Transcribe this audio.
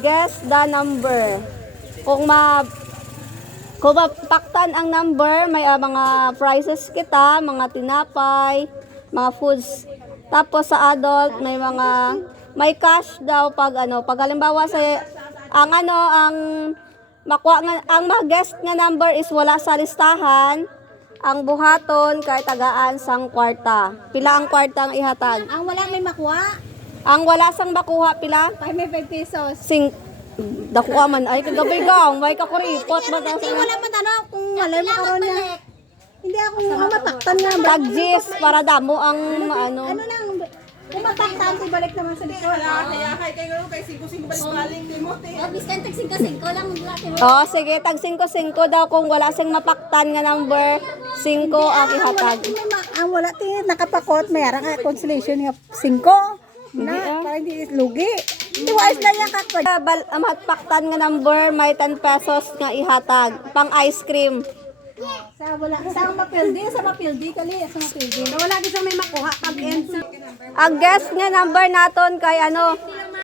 Guess the number. Kung mapaktan ang number, may mga prizes kita, mga tinapay, mga foods. Tapos sa adult, may cash daw pag halimbawa ang makuha nga, ang mag-guess nga number is wala sa listahan, ang buhaton kay tagaan sang kwarta. Pila ang kwarta ang ihatag? Ang wala may makuha, Ang wala sang makuha pila? may 5 pesos. Dakuha man ay kagabay gang, may kakuripot ba daw Kasi sa wala man tanong kung wala makaroon niya. Hindi ako mataktan nga. tagjis para damo ang Ano lang, kung mataktan, ibalik naman sa dito. Kaya kay gano'n kay 5-5 balik baling ni mo. Biskan tag 5-5 lang laki. Oh, sige, tag 5-5 daw kung wala sing mapaktan nga number, 5 ang ihatag. Ang wala tin nakapakot, mayara ka consolation nga 5. Na, para hindi lugi. Hindi wise lang yan kakot. Mapaktan nga number, may 10 pesos nga ihatag, pang ice cream. Sa mapildi kali, sa mapildi. Wala din sa may makuha pag end. Ang guess nga number naton kay